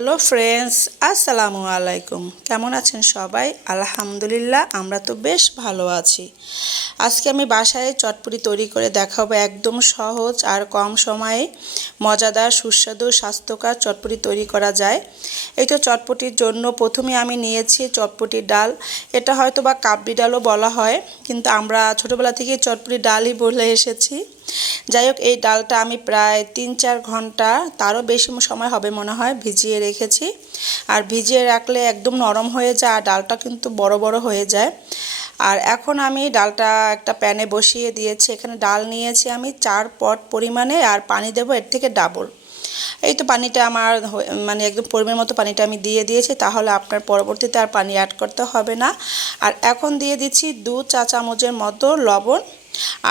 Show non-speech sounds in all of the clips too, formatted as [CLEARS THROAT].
Hello friends আসসালামু আলাইকুম কেমন আছেন সবাই? আলহামদুলিল্লাহ, আমরা তো বেশ ভালো আছি। আজকে আমি বাসায় চটপটি তৈরি করে দেখাবো একদম সহজ আর কম সময়ে মজাদার, সুস্বাদু, স্বাস্থ্যকর চটপটি তৈরি করা যায়। এই তো চটপটির জন্য প্রথমে আমি নিয়েছি চটপটির ডাল। এটা হয়তো বা কাবলি ডালও বলা হয়, কিন্তু আমরা ছোটোবেলা থেকে চটপটির ডালই বলে এসেছি। যাই হোক, এই ডালটা আমি প্রায় তিন চার ঘণ্টা তারও বেশি সময় হবে মনে হয় ভিজিয়ে রেখেছি। আর ভিজিয়ে রাখলে একদম নরম হয়ে যায় আর ডালটা কিন্তু বড় বড় হয়ে যায়। আর এখন আমি ডালটা একটা প্যানে বসিয়ে দিয়েছি। এখানে ডাল নিয়েছি আমি চার পট পরিমাণে আর পানি দেবো, এর থেকে ডাবল। এই তো পানিটা আমার মানে একদম পরিমাণ মতো পানিটা আমি দিয়ে দিয়েছি, তাহলে আপনার পরবর্তীতে আর পানি অ্যাড করতে হবে না। আর এখন দিয়ে দিচ্ছি দু চা চামচের মতো লবণ।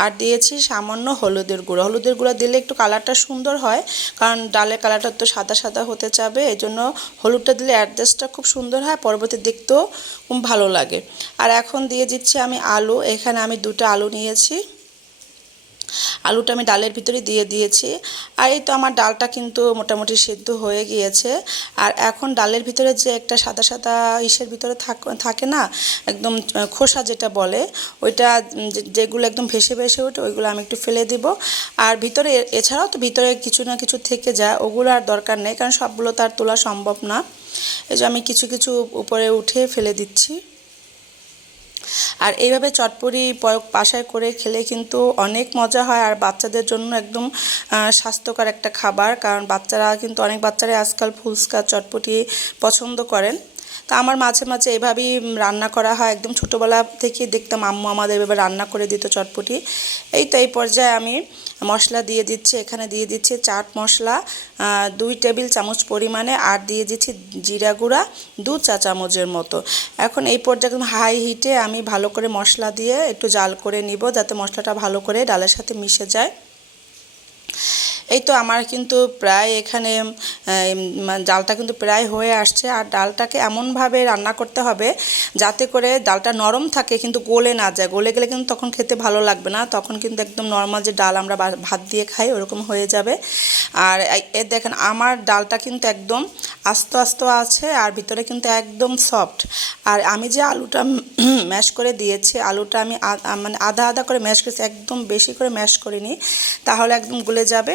আর দিয়েছি সামান্য হলুদের গুঁড়ো। হলুদের গুঁড়ো দিলে একটু কালারটা সুন্দর হয়, কারণ ডালের কালারটা তো সাদা সাদা হতে চাবে এই জন্য হলুদটা দিলে অ্যাডজাস্টটা খুব সুন্দর হয়, পরবর্তী দেখতেও ভালো লাগে। আর এখন দিয়ে দিচ্ছি আমি আলু, এখানে আমি দুটো আলু নিয়েছি। আলুটা আমি ডালের ভিতরে দিয়ে দিয়েছি। আর এই তো আমার ডালটা কিন্তু মোটামুটি সেদ্ধ হয়ে গিয়েছে। আর এখন ডালের ভিতরে যে একটা সাদা সাদা ইসের ভিতরে থাকে না, একদম খোসা যেটা বলে, ওইটা যেগুলো একদম ভেসে ভেসে ওঠে, ওইগুলো আমি একটু ফেলে দিব। আর ভিতরে, এছাড়াও তো ভিতরে কিছু না কিছু থেকে যায়, ওগুলো আর দরকার নেই, কারণ সবগুলো তার তোলা সম্ভব না। এই যে আমি কিছু কিছু উপরে উঠে ফেলে দিচ্ছি। আর এইভাবে চটপটি পাশায় করে খেলে কিন্তু অনেক মজা হয় আর বাচ্চাদের জন্য একদম স্বাস্থ্যকর একটা খাবার। কারণ বাচ্চারা কিন্তু, অনেক বাচ্চারাই আজকাল ফুচকা, চটপটি পছন্দ করেন। তা আমার মাঝে মাঝে এভাবেই রান্না করা হয়। একদম ছোটোবেলা থেকে দেখতাম আম্মু আমাদের এভাবে রান্না করে দিত চটপটি। এই তো এই পর্যায়ে আমি মশলা দিয়ে দিচ্ছি, এখানে দিয়ে দিচ্ছি চাট মশলা দুই টেবিল চামচ পরিমাণে, আর দিয়ে দিচ্ছি জিরা গুঁড়া, দু চা চামচের মতো। এখন এই পর্যায়ে একদম হাই হিটে আমি ভালো করে মশলা দিয়ে একটু জাল করে নিব, যাতে মশলাটা ভালো করে ডালের সাথে মিশে যায়। এই তো আমার কিন্তু প্রায় এখানে ডালটা কিন্তু প্রায় হয়ে আসছে। আর ডালটাকে এমনভাবে রান্না করতে হবে যাতে করে ডালটা নরম থাকে কিন্তু গলে না যায়। গলে গেলে কিন্তু তখন খেতে ভালো লাগবে না। তখন কিন্তু একদম নর্মাল যে ডাল আমরা ভাত দিয়ে খাই, ওরকম হয়ে যাবে। আর এ দেখেন, আমার ডালটা কিন্তু একদম আস্ত আস্ত আছে আর ভিতরে কিন্তু একদম সফট আর আমি যে আলুটা [CLEARS THROAT] ম্যাশ করে দিয়েছি, আলুটা আমি মানে আধা আধা করে ম্যাশ করেছি, একদম বেশি করে ম্যাশ করিনি, তাহলে একদম গলে যাবে।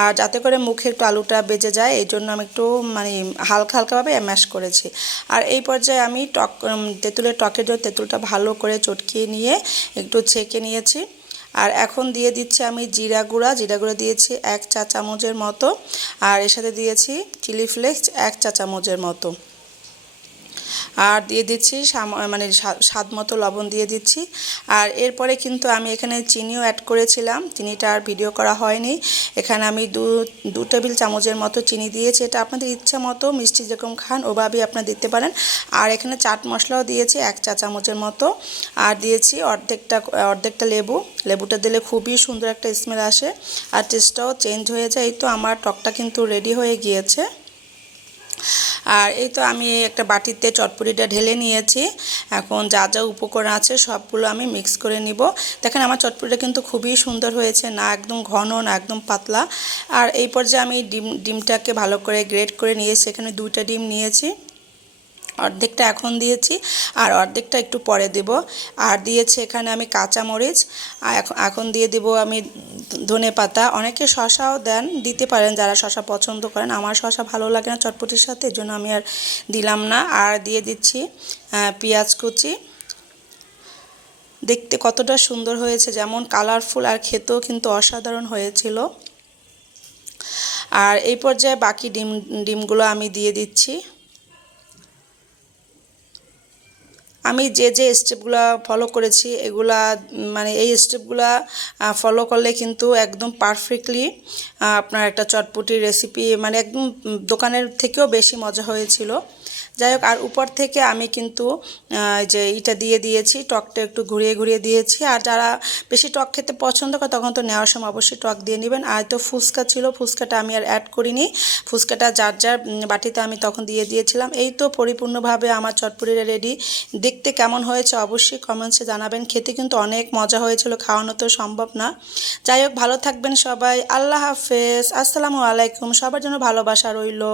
আর যাতে করে মুখে একটু আলুটা বেজে যায়, এই জন্য আমি একটু মানে হালকা হালকাভাবে ম্যাশ করেছি। আর এই পর্যায়ে আমি টক তেঁতুলের টকের জন্য তেঁতুলটা ভালো করে চটকিয়ে নিয়ে একটু ছেঁকে নিয়েছি। আর এখন দিয়ে দিচ্ছি আমি জিরা গুঁড়া। জিরা গুঁড়া দিয়েছি এক চা চামচের মতো। আর এর সাথে দিয়েছি চিলি ফ্লেক্স এক চা চামচের মতো। আর দিয়ে দিচ্ছি মানে স্বাদ মতো লবণ দিয়ে দিচ্ছি। আর এরপরে কিন্তু আমি এখানে চিনিও অ্যাড করেছিলাম। চিনিটা আর ভিডিও করা হয়নি। এখানে আমি দু দু টেবিল চামচের মতো চিনি দিয়েছি। এটা আপনাদের ইচ্ছা মতো মিষ্টি যেরকম খান ওভাবেই আপনারা দিতে পারেন। আর এখানে চাট মশলাও দিয়েছি এক চা চামচের মতো। আর দিয়েছি অর্ধেকটা অর্ধেকটা লেবু। লেবুটা দিলে খুবই সুন্দর একটা স্মেল আসে। আর টেস্টটাও চেঞ্জ হয়ে যায়। এই তো আমার টকটা কিন্তু রেডি হয়ে গিয়েছে। আর এই তো আমি একটা বাটিতে চটপটিটা ঢেলে নিয়েছি। এখন যা যা উপকরণ আছে সবগুলো আমি মিক্স করে নিব। দেখেন আমার চটপটিটা কিন্তু খুবই সুন্দর হয়েছে, না একদম ঘন, না একদম পাতলা। আর এই পর্যায়ে আমি ডিম, ডিমটাকে ভালো করে গ্রেড করে নিয়েছি, এখানে দুইটা ডিম নিয়েছি। অর্ধেকটা এখন দিয়েছি আর অর্ধেকটা একটু পরে দেব। আর দিয়েছি এখানে আমি কাঁচা মরিচ এখন দিয়ে দেব আমি ধনে পাতা, অনেকে শশাও দেন, দিতে পারেন যারা শশা পছন্দ করেন। আমার শশা ভালো লাগে না চটপটির সাথে এই জন্য আমি আর দিলাম না। আর দিয়ে দিচ্ছি পেঁয়াজ কুচি। দেখতে কতটা সুন্দর হয়েছে, যেমন কালারফুল আর খেতেও কিন্তু অসাধারণ হয়েছিল। আর এই পর্যায়ে বাকি ডিম, ডিমগুলো আমি দিয়ে দিচ্ছি। আমি যে যে স্টেপগুলো ফলো করেছি, এগুলা মানে এই স্টেপগুলা ফলো করলে কিন্তু একদম পারফেক্টলি আপনার একটা চটপটি রেসিপি মানে একদম দোকানের থেকেও বেশি মজা হয়েছিল। যাই হোক, আর উপর থেকে আমি কিন্তু যে এটা দিয়ে দিয়েছি, টকটা একটু ঘুরিয়ে ঘুরিয়ে দিয়েছি। আর যারা বেশি টক খেতে পছন্দ করে, তখন তো নেওয়ার সময় অবশ্যই টক দিয়ে নেবেন। আর তো ফুচকা ছিল, ফুচকাটা আমি আর অ্যাড করিনি। ফুচকাটা যার যার বাটিতে আমি তখন দিয়ে দিয়েছিলাম। এই তো পরিপূর্ণভাবে আমার চটপুরিটা রেডি দেখতে কেমন হয়েছে অবশ্যই কমেন্টসে জানাবেন। খেতে কিন্তু অনেক মজা হয়েছিল, খাওয়ানো তো সম্ভব না। যাই হোক, ভালো থাকবেন সবাই। আল্লাহ হাফেজ। আসসালামু আলাইকুম। সবার জন্য ভালোবাসা রইল।